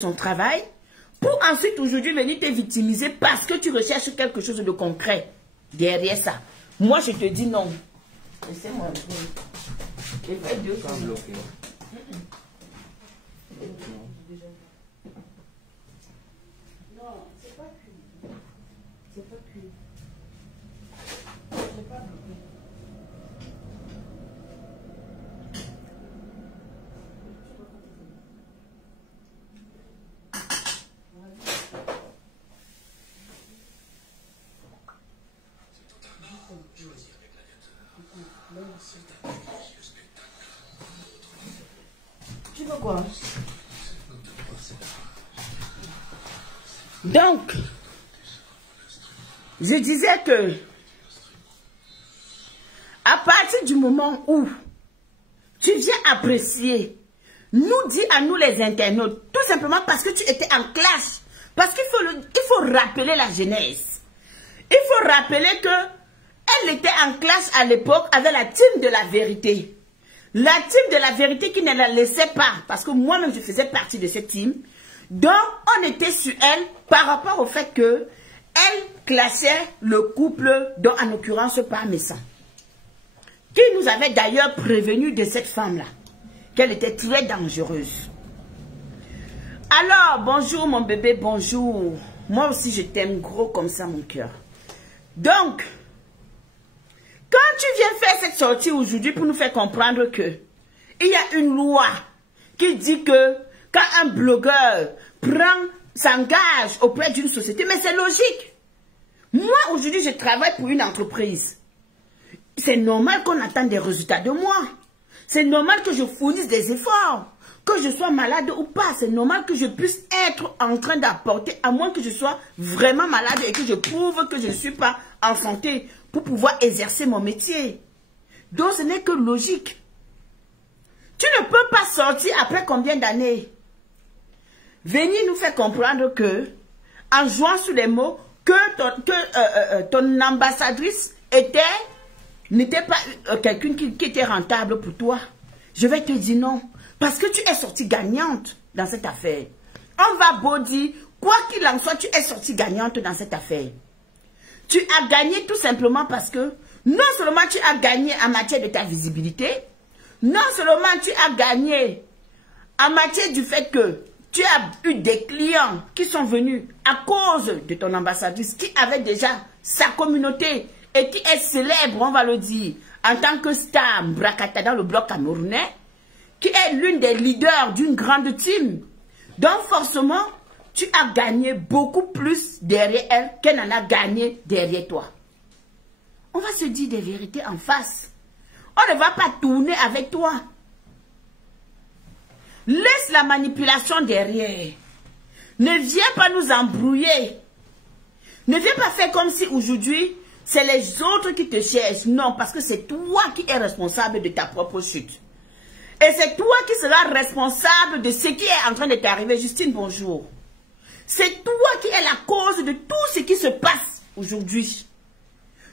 son travail pour ensuite aujourd'hui venir te victimiser parce que tu recherches quelque chose de concret derrière ça. Moi, je te dis non. Laissez-moi un peu. Je fais deux fois. Non, c'est pas cuit. C'est pas cuit. C'est pas bloqué. Tu veux quoi? Donc, je disais que à partir du moment où tu viens apprécier, nous dis à nous les internautes, tout simplement parce que tu étais en clash, parce qu'il faut rappeler la genèse. Il faut rappeler que elle était en classe à l'époque avec la team de la vérité. La team de la vérité qui ne la laissait pas, parce que moi-même je faisais partie de cette team. Donc on était sur elle par rapport au fait que elle classait le couple, dont en l'occurrence Parmesan, qui nous avait d'ailleurs prévenu de cette femme-là, qu'elle était très dangereuse. Alors, bonjour mon bébé, bonjour. Moi aussi je t'aime gros comme ça mon cœur. Donc, quand tu viens faire cette sortie aujourd'hui pour nous faire comprendre que il y a une loi qui dit que quand un blogueur s'engage auprès d'une société, mais c'est logique. Moi, aujourd'hui, je travaille pour une entreprise. C'est normal qu'on attende des résultats de moi. C'est normal que je fournisse des efforts. Que je sois malade ou pas, c'est normal que je puisse être en train d'apporter, à moins que je sois vraiment malade et que je prouve que je ne suis pas en santé pour pouvoir exercer mon métier. Donc ce n'est que logique. Tu ne peux pas sortir après combien d'années? Venir nous faire comprendre que, en jouant sur les mots, que ton ambassadrice n'était pas quelqu'un qui était rentable pour toi. Je vais te dire non. Parce que tu es sortie gagnante dans cette affaire. On va beau dire, quoi qu'il en soit, tu es sortie gagnante dans cette affaire. Tu as gagné tout simplement parce que, non seulement tu as gagné en matière de ta visibilité, non seulement tu as gagné en matière du fait que tu as eu des clients qui sont venus à cause de ton ambassadrice, qui avait déjà sa communauté et qui est célèbre, on va le dire, en tant que star Brakata dans le bloc camerounais, qui est l'une des leaders d'une grande team. Donc forcément, tu as gagné beaucoup plus derrière elle qu'elle n'en a gagné derrière toi. On va se dire des vérités en face. On ne va pas tourner avec toi. Laisse la manipulation derrière. Ne viens pas nous embrouiller. Ne viens pas faire comme si aujourd'hui, c'est les autres qui te cherchent. Non, parce que c'est toi qui es responsable de ta propre chute. Et c'est toi qui seras responsable de ce qui est en train de t'arriver. Justine, bonjour. C'est toi qui es la cause de tout ce qui se passe aujourd'hui.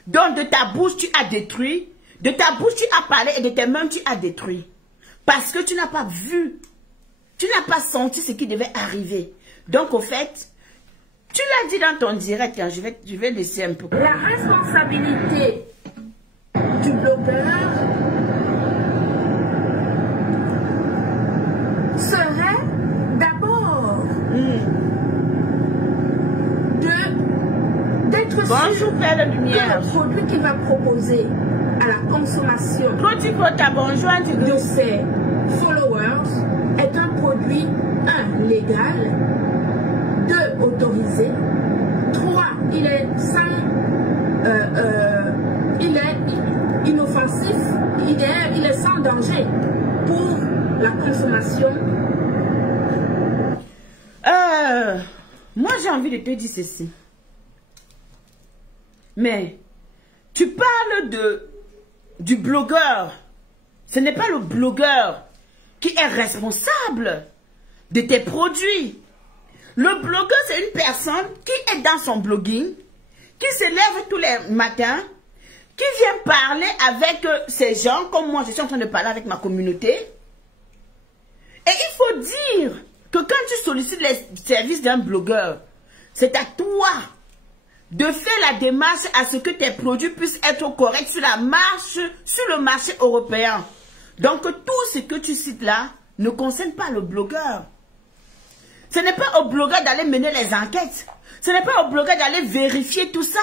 Donc de ta bouche, tu as détruit. De ta bouche, tu as parlé et de tes mains, tu as détruit. Parce que tu n'as pas vu. Tu n'as pas senti ce qui devait arriver. Donc au fait, tu l'as dit dans ton direct. Hein, je vais laisser un peu. La responsabilité du blogueur serait d'abord d'être sûr Père de Lumière. que le produit qu'il va proposer à la consommation de ses followers est un produit 1. Légal, 2. Autorisé, 3. Il est il est inoffensif, il est sans danger pour la consommation. Moi j'ai envie de te dire ceci. Mais tu parles du blogueur. Ce n'est pas le blogueur qui est responsable de tes produits. Le blogueur, c'est une personne qui est dans son blogging, qui se lève tous les matins, qui vient parler avec ces gens, comme moi je suis en train de parler avec ma communauté. Et il faut dire que quand tu sollicites les services d'un blogueur, c'est à toi de faire la démarche à ce que tes produits puissent être corrects sur le marché européen. Donc tout ce que tu cites là ne concerne pas le blogueur. Ce n'est pas au blogueur d'aller mener les enquêtes. Ce n'est pas au blogueur d'aller vérifier tout ça.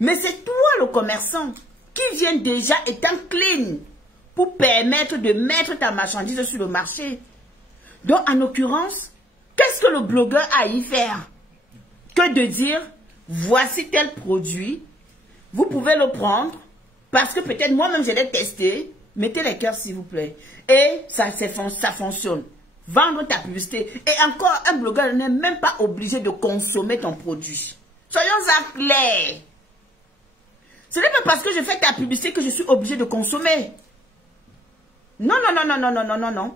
Mais c'est toi le commerçant qui vient déjà étant clean pour permettre de mettre ta marchandise sur le marché. Donc en l'occurrence, qu'est-ce que le blogueur a à y faire? Que de dire, voici tel produit, vous pouvez le prendre, parce que peut-être moi-même je l'ai testé, mettez les cœurs s'il vous plaît. Et ça fonctionne. Vendre ta publicité. Et encore, un blogueur n'est même pas obligé de consommer ton produit. Soyons clairs. Ce n'est pas parce que je fais ta publicité que je suis obligé de consommer. Non, non, non, non, non, non, non, non, non.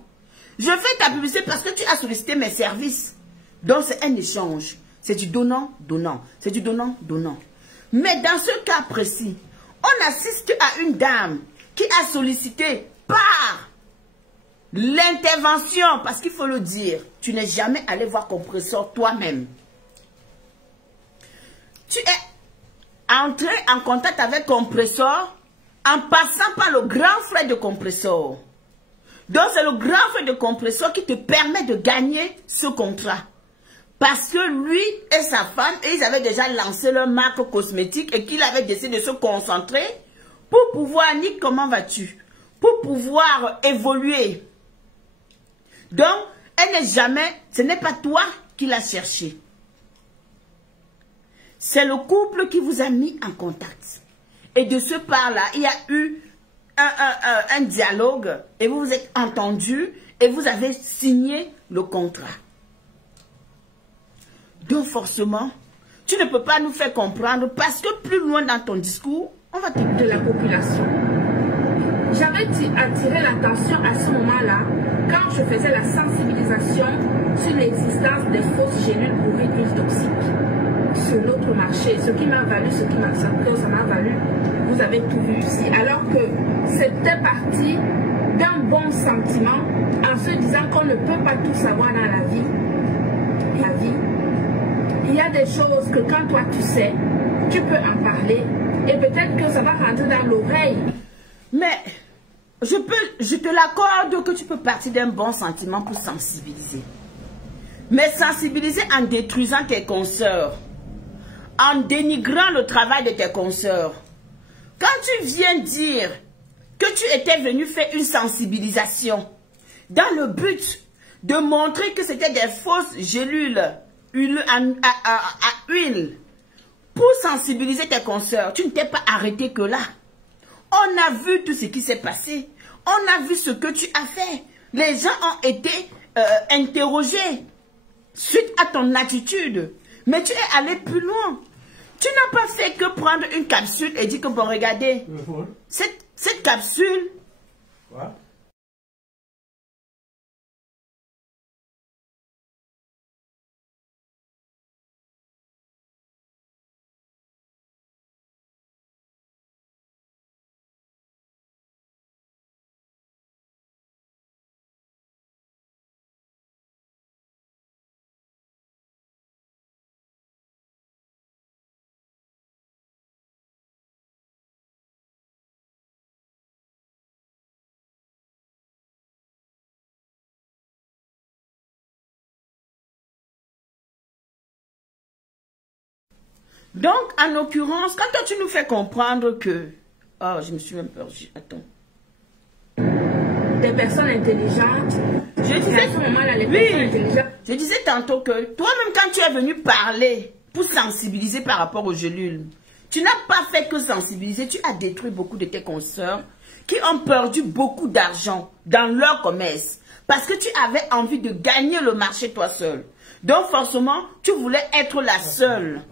Je fais ta publicité parce que tu as sollicité mes services. Donc c'est un échange. C'est du donnant-donnant. C'est du donnant-donnant. Mais dans ce cas précis, on assiste à une dame qui a sollicité par l'intervention, parce qu'il faut le dire, tu n'es jamais allé voir Compressor toi-même. Tu es entré en contact avec Compressor en passant par le grand frère de Compressor. Donc c'est le grand frère de Compressor qui te permet de gagner ce contrat. Parce que lui et sa femme, ils avaient déjà lancé leur marque cosmétique et qu'il avait décidé de se concentrer pour pouvoir, Nick, comment vas-tu? Pour pouvoir évoluer. Donc, elle n'est jamais, ce n'est pas toi qui l'as cherché. C'est le couple qui vous a mis en contact. Et de ce part-là, il y a eu un dialogue et vous vous êtes entendus et vous avez signé le contrat. Donc forcément, tu ne peux pas nous faire comprendre parce que plus loin dans ton discours, on va te de la population. J'avais attiré l'attention à ce moment-là quand je faisais la sensibilisation sur l'existence des fausses gélules pour réduire toxiques sur notre marché. Ce qui m'a valu, ça m'a valu, vous avez tout vu ici. Alors que c'était parti d'un bon sentiment en se disant qu'on ne peut pas tout savoir dans la vie. Il y a des choses que quand toi tu sais, tu peux en parler et peut-être que ça va rentrer dans l'oreille. Mais je te l'accorde que tu peux partir d'un bon sentiment pour sensibiliser. Mais sensibiliser en détruisant tes consoeurs, en dénigrant le travail de tes consoeurs. Quand tu viens dire que tu étais venu faire une sensibilisation dans le but de montrer que c'était des fausses gélules à huile pour sensibiliser tes consoeurs, tu ne t'es pas arrêté que là. On a vu tout ce qui s'est passé. On a vu ce que tu as fait. Les gens ont été interrogés suite à ton attitude. Mais tu es allé plus loin. Tu n'as pas fait que prendre une capsule et dire que bon, regardez, cette capsule... Quoi? Donc, en l'occurrence, quand toi, tu nous fais comprendre que... Oh, je me suis même perdue. Attends. Des personnes intelligentes. Je disais, à ce moment-là, les oui, personnes intelligentes. Je disais tantôt que toi-même, quand tu es venu parler pour sensibiliser par rapport aux gélules, tu n'as pas fait que sensibiliser, tu as détruit beaucoup de tes consoeurs qui ont perdu beaucoup d'argent dans leur commerce parce que tu avais envie de gagner le marché toi seul. Donc, forcément, tu voulais être la seule.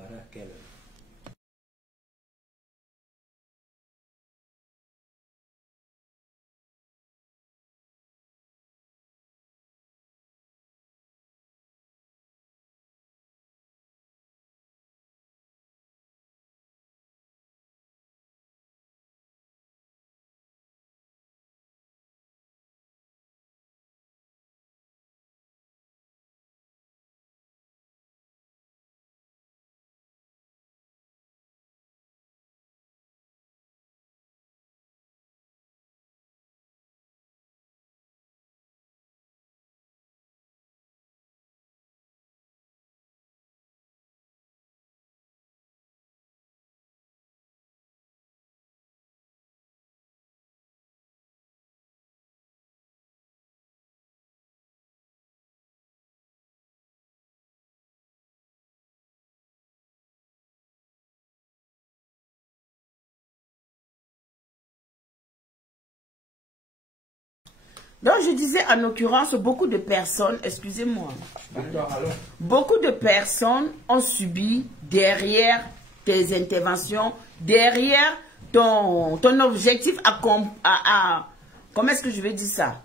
Donc, je disais, en l'occurrence, beaucoup de personnes, excusez-moi, beaucoup de personnes ont subi derrière tes interventions, derrière ton objectif comment est-ce que je vais dire ça?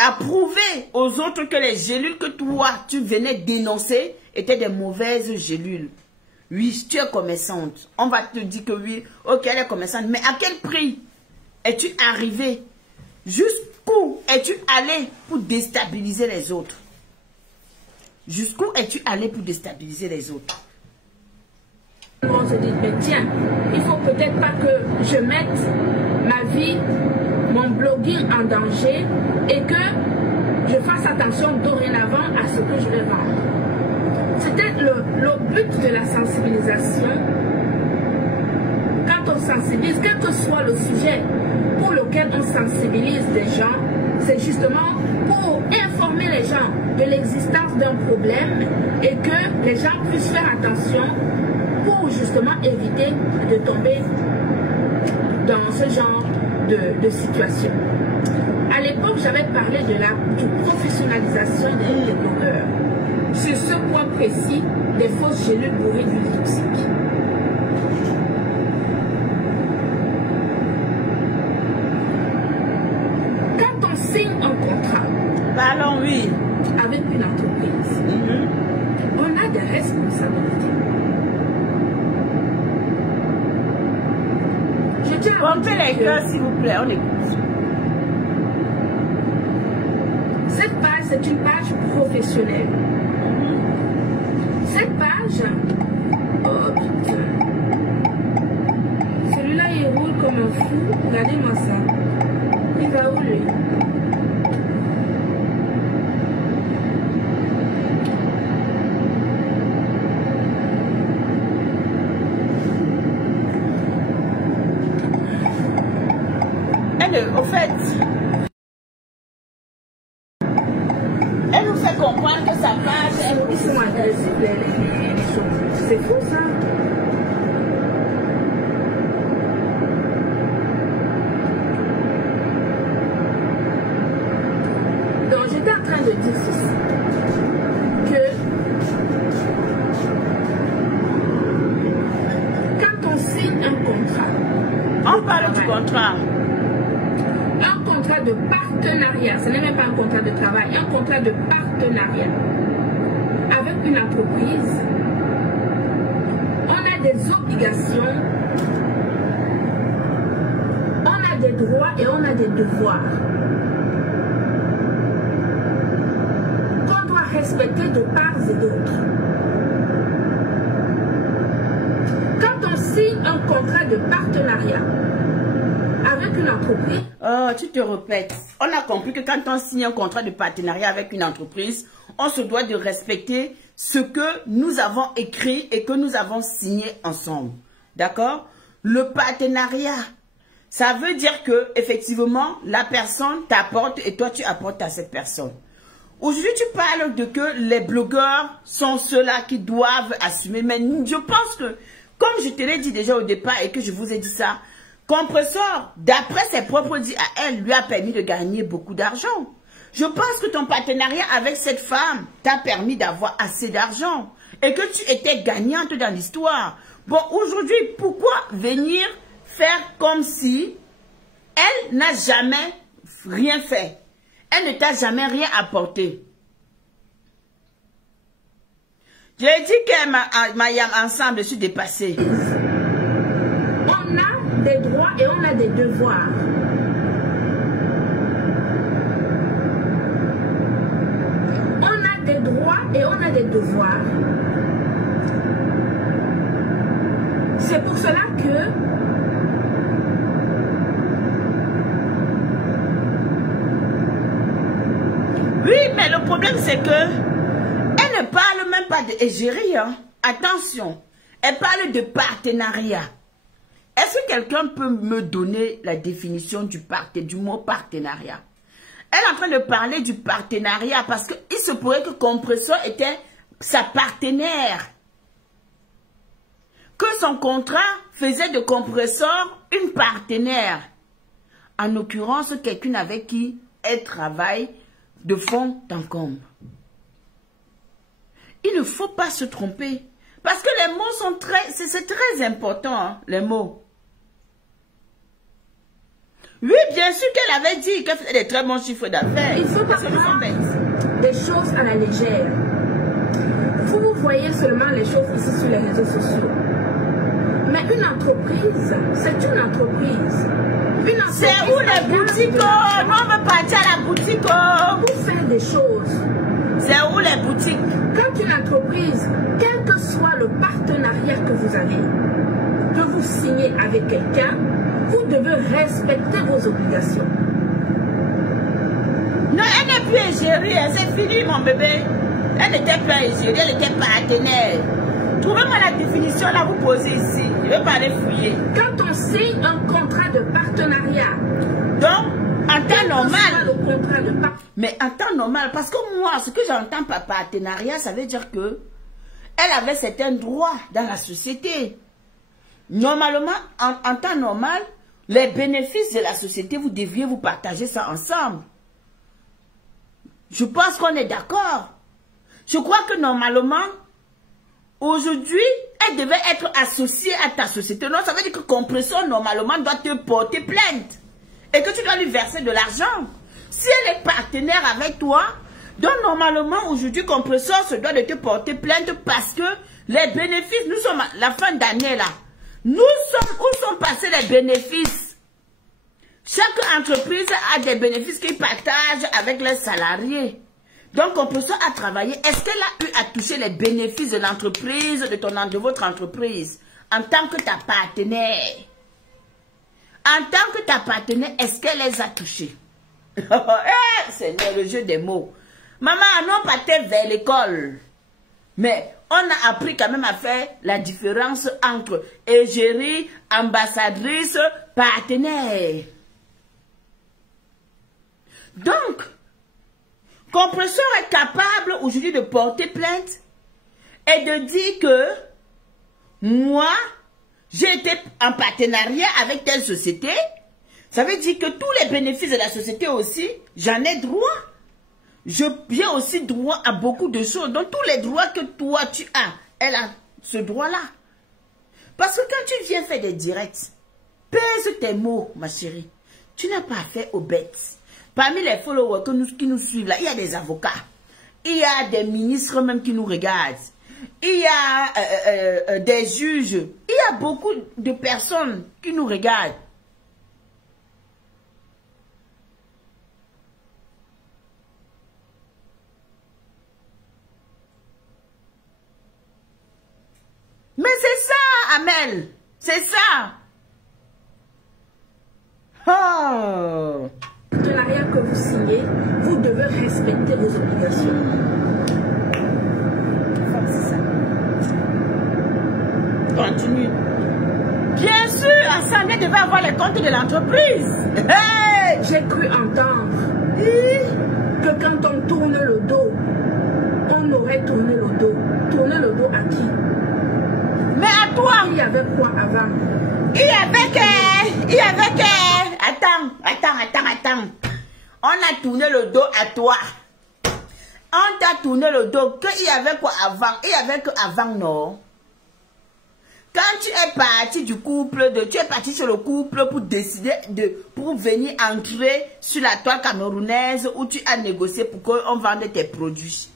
À prouver aux autres que les gélules que toi, tu venais dénoncer étaient des mauvaises gélules. Oui, tu es commerçante. On va te dire que oui, ok, elle est commerçante. Mais à quel prix es-tu arrivé? Jusqu'où es-tu allé pour déstabiliser les autres? Jusqu'où es-tu allé pour déstabiliser les autres? On se dit, mais tiens, il faut peut-être pas que je mette ma vie, mon blogging en danger et que je fasse attention dorénavant à ce que je vais vendre. C'était le but de la sensibilisation. Quand on sensibilise, quel que soit le sujet pour lequel on sensibilise des gens, c'est justement pour informer les gens de l'existence d'un problème et que les gens puissent faire attention pour justement éviter de tomber dans ce genre de situation. À l'époque, j'avais parlé de la professionnalisation des blogueurs sur ce point précis des fausses gélules bourrées d'huile toxique. Quand on signe un contrat oui, avec une entreprise, on a des responsabilités. Pompez les cœurs, s'il vous plaît, on écoute. Cette page, c'est une page professionnelle. Cette page, oh putain, celui-là il roule comme un fou. Regardez-moi ça. Il va où lui? Au fait, elle nous fait comprendre que sa page, ils sont agressifs, les choses. C'est fou ça. Donc j'étais en train de dire ceci, que quand on signe un contrat, on parle du contrat. Un contrat de partenariat, ce n'est même pas un contrat de travail, un contrat de partenariat avec une entreprise, on a des obligations, on a des droits et on a des devoirs qu'on doit respecter de part et d'autre. Quand on signe un contrat de partenariat avec une entreprise. Oh, tu te répètes. On a compris que quand on signe un contrat de partenariat avec une entreprise, on se doit de respecter ce que nous avons écrit et que nous avons signé ensemble. D'accord? Le partenariat, ça veut dire que effectivement la personne t'apporte et toi tu apportes à cette personne. Aujourd'hui, tu parles de que les blogueurs sont ceux-là qui doivent assumer. Mais je pense que, comme je te l'ai dit déjà au départ et que je vous ai dit ça, Compressor, d'après ses propres dits à elle, lui a permis de gagner beaucoup d'argent. Je pense que ton partenariat avec cette femme t'a permis d'avoir assez d'argent et que tu étais gagnante dans l'histoire. Bon, aujourd'hui, pourquoi venir faire comme si elle n'a jamais rien fait? Elle ne t'a jamais rien apporté. Je l'ai dit qu'elle m'a ensemble, je suis dépassée. On a des droits et on a des devoirs. On a des droits et on a des devoirs. C'est pour cela que oui, mais le problème c'est que elle ne parle même pas d'égérie, hein. Attention, elle parle de partenariat. Est-ce que quelqu'un peut me donner la définition du mot partenariat? Elle est en train de parler du partenariat parce qu'il se pourrait que Compressor était sa partenaire. Que son contrat faisait de Compressor une partenaire. En l'occurrence, quelqu'un avec qui elle travaille de fond en comble. Il ne faut pas se tromper. Parce que les mots sont c'est très important, hein, les mots. Oui, bien sûr qu'elle avait dit qu'elle faisait des très bons chiffres d'affaires. Il faut pas prendre des choses à la légère. Vous voyez seulement les choses ici sur les réseaux sociaux. Mais une entreprise, c'est une entreprise. C'est où les boutiques? Nous, on veut partir à la boutique. Pour faire des choses. C'est où les boutiques? Quand une entreprise, quel que soit le partenariat que vous avez, que vous signez avec quelqu'un, vous devez respecter vos obligations. Non, elle n'est plus égérie, c'est fini mon bébé. Elle n'était pas égérie, elle était partenaire. Trouvez-moi la définition là, vous posez ici. Je ne veux pas aller fouiller. Quand on signe un contrat de partenariat, donc, en temps normal, mais en temps normal, parce que moi, ce que j'entends par partenariat, ça veut dire que elle avait certains droits dans la société. Normalement, en temps normal, les bénéfices de la société, vous deviez vous partager ça ensemble. Je pense qu'on est d'accord. Je crois que normalement, aujourd'hui, elle devait être associée à ta société. Non, ça veut dire que Compressor, normalement, doit te porter plainte. Et que tu dois lui verser de l'argent. Si elle est partenaire avec toi, donc normalement, aujourd'hui, Compressor se doit de te porter plainte parce que les bénéfices, nous sommes à la fin d'année là. Où sont passés les bénéfices? Chaque entreprise a des bénéfices qu'ils partagent avec leurs salariés. Donc, Compressor a travaillé. Est-ce qu'elle a eu à toucher les bénéfices de l'entreprise, de votre entreprise, en tant que ta partenaire? En tant que ta partenaire, est-ce qu'elle les a touchés? C'est le jeu des mots. Maman, non partait vers l'école. Mais on a appris quand même à faire la différence entre égérie, ambassadrice, partenaire. Donc, Compressor est capable aujourd'hui de porter plainte et de dire que moi, j'ai été en partenariat avec telle société. Ça veut dire que tous les bénéfices de la société aussi, j'en ai droit. J'ai aussi droit à beaucoup de choses. Donc tous les droits que toi tu as, elle a ce droit-là. Parce que quand tu viens faire des directs, pèse tes mots, ma chérie. Tu n'as pas affaire aux bêtes. Parmi les followers qui nous suivent là, il y a des avocats. Il y a des ministres même qui nous regardent. Il y a des juges. Il y a beaucoup de personnes qui nous regardent. Mais c'est ça, Amel. C'est ça. Oh. Le partenariat que vous signez, vous devez respecter vos obligations. C'est ça. Continue. Bien sûr, Assemblée devait avoir les comptes de l'entreprise. Hey! J'ai cru entendre que quand on tourne le dos, on aurait tourné le dos. Tourner le dos à qui? Mais à toi. Il y avait quoi avant? Il y avait Attends. On a tourné le dos à toi. On t'a tourné le dos. Il y avait quoi avant? Il y avait que avant, non? Quand tu es parti du couple, tu es parti sur le couple pour décider pour venir entrer sur la toile camerounaise où tu as négocié pour qu'on vende tes produits.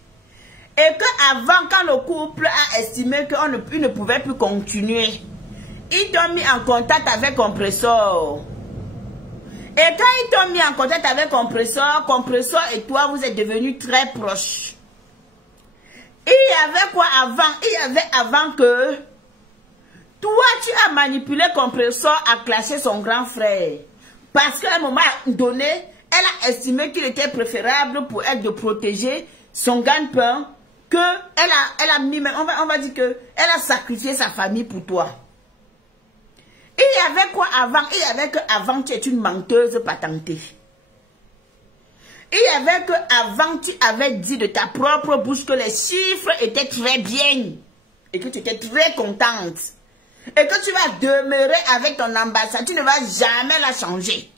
Et qu'avant, quand le couple a estimé qu'il ne pouvait plus continuer, ils t'ont mis en contact avec Compressor. Et quand ils t'ont mis en contact avec Compressor et toi, vous êtes devenus très proches. Il y avait quoi avant? Il y avait avant que toi, tu as manipulé Compressor à clasher son grand frère. Parce qu'à un moment donné, elle a estimé qu'il était préférable pour elle de protéger son gagne-pain que elle a mis, on va dire que elle a sacrifié sa famille pour toi. Il y avait quoi avant? Il y avait que avant tu es une menteuse patentée. Il y avait que avant tu avais dit de ta propre bouche que les chiffres étaient très bien et que tu étais très contente et que tu vas demeurer avec ton ambassade, tu ne vas jamais la changer.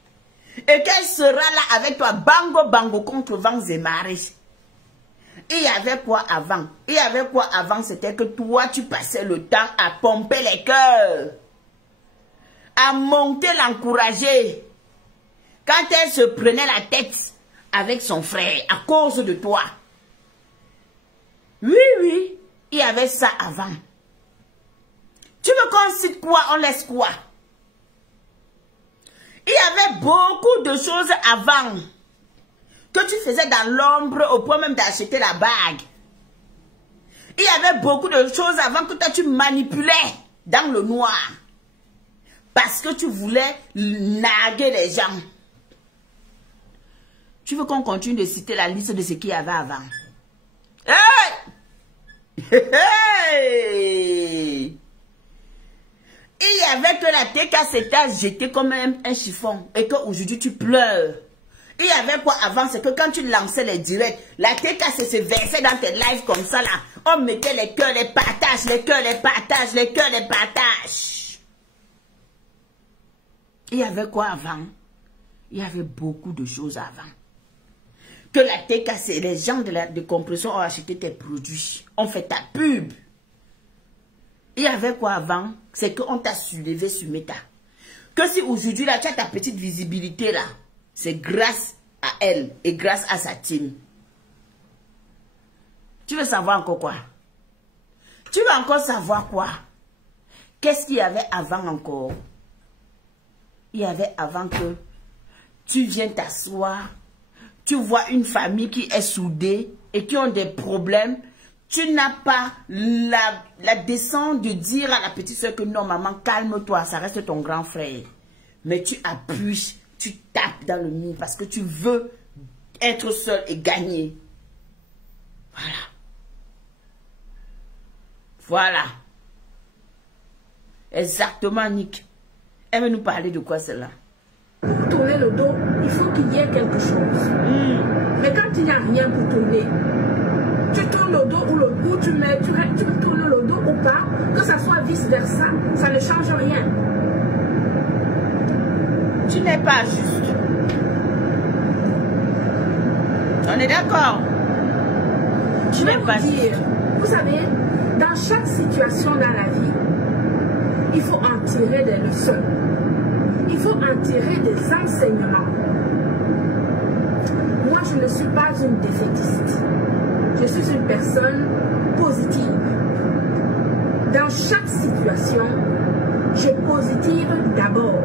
Et qu'elle sera là avec toi, bango bango, contre vents et marées. Il y avait quoi avant? Il y avait quoi avant? C'était que toi, tu passais le temps à pomper les cœurs, à monter, l'encourager. Quand elle se prenait la tête avec son frère, à cause de toi. Oui, oui, il y avait ça avant. Tu veux qu'on cite quoi? On laisse quoi? Il y avait beaucoup de choses avant que tu faisais dans l'ombre au point même d'acheter la bague. Il y avait beaucoup de choses avant que toi tu manipulais dans le noir. Parce que tu voulais narguer les gens. Tu veux qu'on continue de citer la liste de ce qu'il y avait avant? Hey! Hey! Il y avait que la TK s'était jetée comme un chiffon et qu'aujourd'hui tu pleures. Il y avait quoi avant? C'est que quand tu lançais les directs, la TK se versait dans tes lives comme ça là. On mettait les cœurs, les partages, les cœurs, les partages, les cœurs, les partages. Il y avait quoi avant? Il y avait beaucoup de choses avant. Que la TK, c'est les gens de compression ont acheté tes produits, ont fait ta pub. Il y avait quoi avant? C'est qu'on t'a soulevé sur Meta. Que si aujourd'hui là, tu as ta petite visibilité là, c'est grâce à elle et grâce à sa team. Tu veux savoir encore quoi? Tu veux encore savoir quoi? Qu'est-ce qu'il y avait avant encore? Il y avait avant que tu viennes t'asseoir, tu vois une famille qui est soudée et qui ont des problèmes. Tu n'as pas la décence de dire à la petite soeur que non, maman, calme-toi, ça reste ton grand frère. Mais tu appuies, tu tapes dans le mur parce que tu veux être seul et gagner. Voilà. Voilà. Exactement, Nick. Elle veut nous parler de quoi celle-là? Pour tourner le dos, il faut qu'il y ait quelque chose. Mais quand il n'y a rien pour tourner, tu tournes le dos ou tu tournes le dos ou pas, que ça soit vice-versa, ça ne change rien. Tu n'es pas juste. On est d'accord? Je vais vous dire, vous savez, dans chaque situation dans la vie, il faut en tirer des leçons. Il faut en tirer des enseignements. Moi, je ne suis pas une défaitiste. Je suis une personne positive. Dans chaque situation, je positive d'abord.